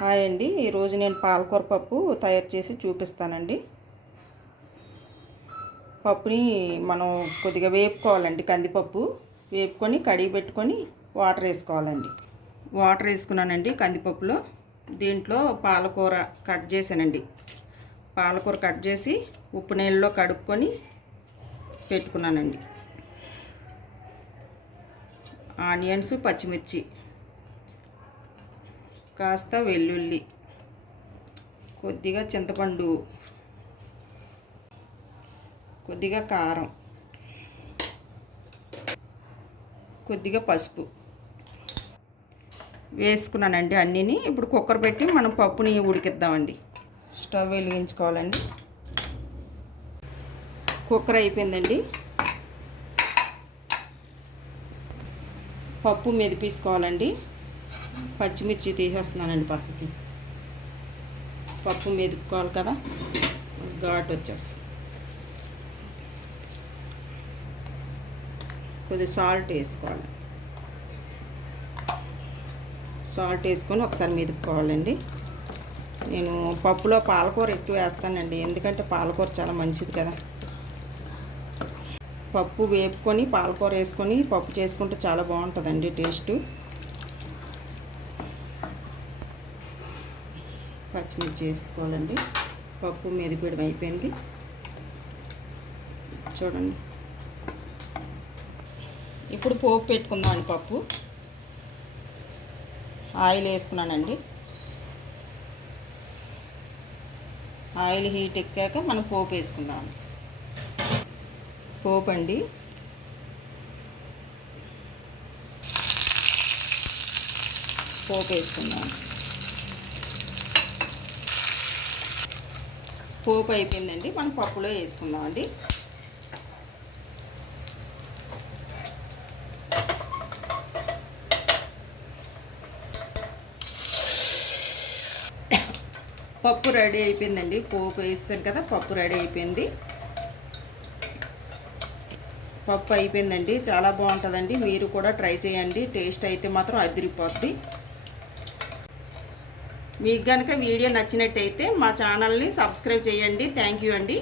Hi అండి, ఈరోజు నేను పాలకూర పప్పు తయారు చేసి చూపిస్తానండి. పప్పుని మనం కొద్దిగా వేపుకోవాలండి. కందిపప్పు వేపుకొని కడిగి పెట్టుకొని వాటర్ వేసుకోవాలండి. వాటర్ వేసుకున్నానండి కందిపప్పులో. దీంట్లో పాలకూర కట్ చేశానండి. పాలకూర కట్ చేసి ఉప్పు నీళ్ళలో కడుక్కొని పెట్టుకున్నానండి. ఆనియన్స్, పచ్చిమిర్చి, కాస్త వెల్లుల్లి, కొద్దిగా చింతపండు, కొద్దిగా కారం, కొద్దిగా పసుపు వేసుకున్నానండి అన్నీని. ఇప్పుడు కుక్కర్ పెట్టి మనం పప్పుని ఉడికిద్దామండి. స్టవ్ వెలిగించుకోవాలండి. కుక్కర్ అయిపోయిందండి. పప్పు మెదిపేసుకోవాలండి. పచ్చిమిర్చి తీసేస్తున్నానండి పక్కకి. పప్పు మెదుపుకోవాలి కదా, ఘాటు వచ్చేస్తుంది. కొద్దిగా సాల్ట్ వేసుకోవాలి. సాల్ట్ వేసుకొని ఒకసారి మెదుపుకోవాలండి. నేను పప్పులో పాలకూర ఎక్కువ వేస్తానండి, ఎందుకంటే పాలకూర చాలా మంచిది కదా. పప్పు వేపుకొని పాలకూర వేసుకొని పప్పు చేసుకుంటే చాలా బాగుంటుందండి టేస్టు. పచ్చిమిర్చి వేసుకోవాలండి. పప్పు మెదిపేయడం అయిపోయింది చూడండి. ఇప్పుడు పోపు పెట్టుకుందామండి. పప్పు ఆయిల్ వేసుకున్నానండి. ఆయిల్ హీట్ ఎక్కాక మనం పోపు వేసుకుందామండి. పోపు అండి. పోపు వేసుకుందాం. పోపు అయిపోయిందండి. మనం పప్పులో వేసుకుందామండి. పప్పు రెడీ అయిపోయిందండి. పోపు వేసాను కదా, పప్పు రెడీ అయిపోయింది. పప్పు అయిపోయిందండి. చాలా బాగుంటుందండి. మీరు కూడా ట్రై చేయండి. టేస్ట్ అయితే మాత్రం అదిరిపోద్ది. మీకు కనుక వీడియో నచ్చినట్టయితే మా ఛానల్ని సబ్స్క్రైబ్ చేయండి. థ్యాంక్ యూ అండి.